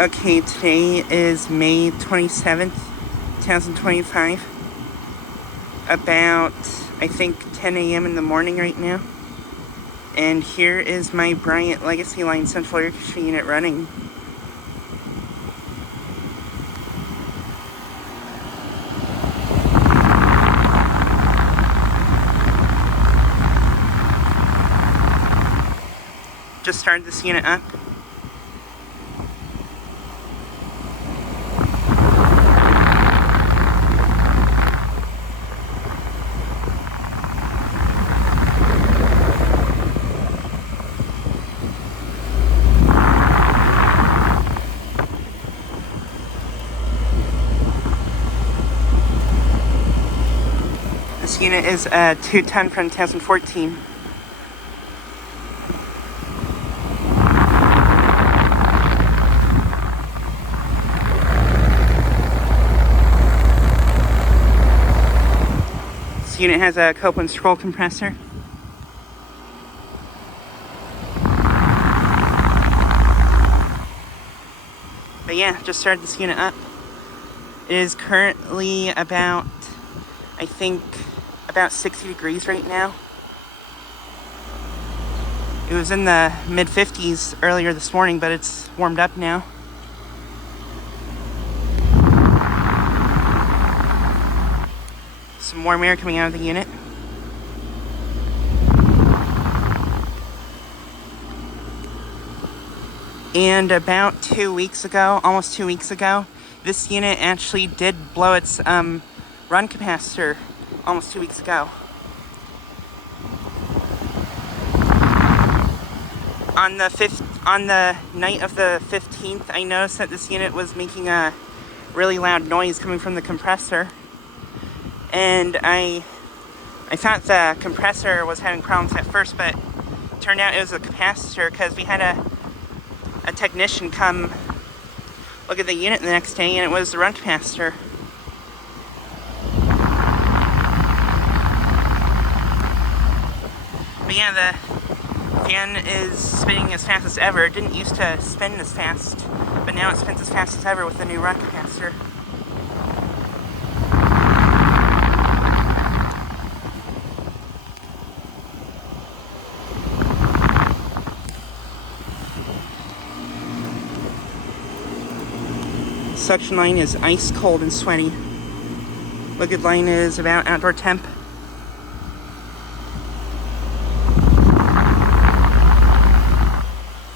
Okay, today is May 27th, 2025. About, I think, 10 a.m. in the morning right now. And here is my Bryant Legacy Line central air conditioning unit running. Just started this unit up. This unit is a 2-ton from 2014. This unit has a Copeland scroll compressor. But yeah, just started this unit up. It is currently about, I think, about 60 degrees right now. It was in the mid-50s earlier this morning, but it's warmed up now. Some warm air coming out of the unit. And about 2 weeks ago, almost 2 weeks ago, this unit actually did blow its run capacitor almost 2 weeks ago. On the night of the 15th, I noticed that this unit was making a really loud noise coming from the compressor. And I thought the compressor was having problems at first, but it turned out it was a capacitor because we had a technician come look at the unit the next day, and it was the run capacitor. But yeah, the fan is spinning as fast as ever. It didn't used to spin as fast, but now it spins as fast as ever with the new run capacitor. Suction line is ice cold and sweaty. Liquid line is about outdoor temp.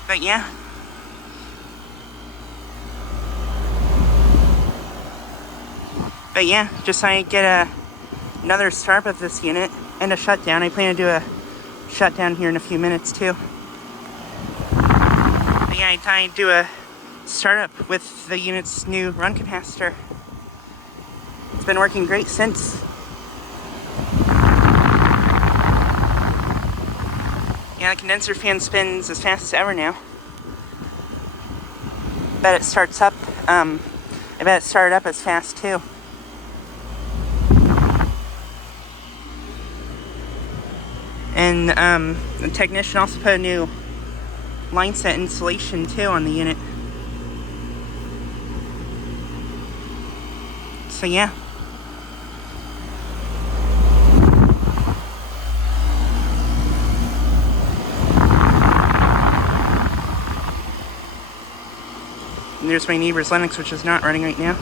But yeah. Just so I get another start of this unit and a shutdown. I plan to do a shutdown here in a few minutes too. But yeah, I thought I'd do a startup with the unit's new run capacitor. It's been working great since. Yeah, the condenser fan spins as fast as ever now. Bet it starts up. I bet it started up as fast too. And the technician also put a new line set insulation too on the unit. So yeah. And there's my neighbor's Linux, which is not running right now.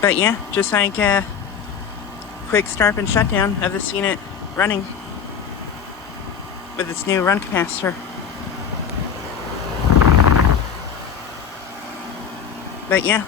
But yeah, just like a quick start and shutdown of this unit running with its new run capacitor. But yeah.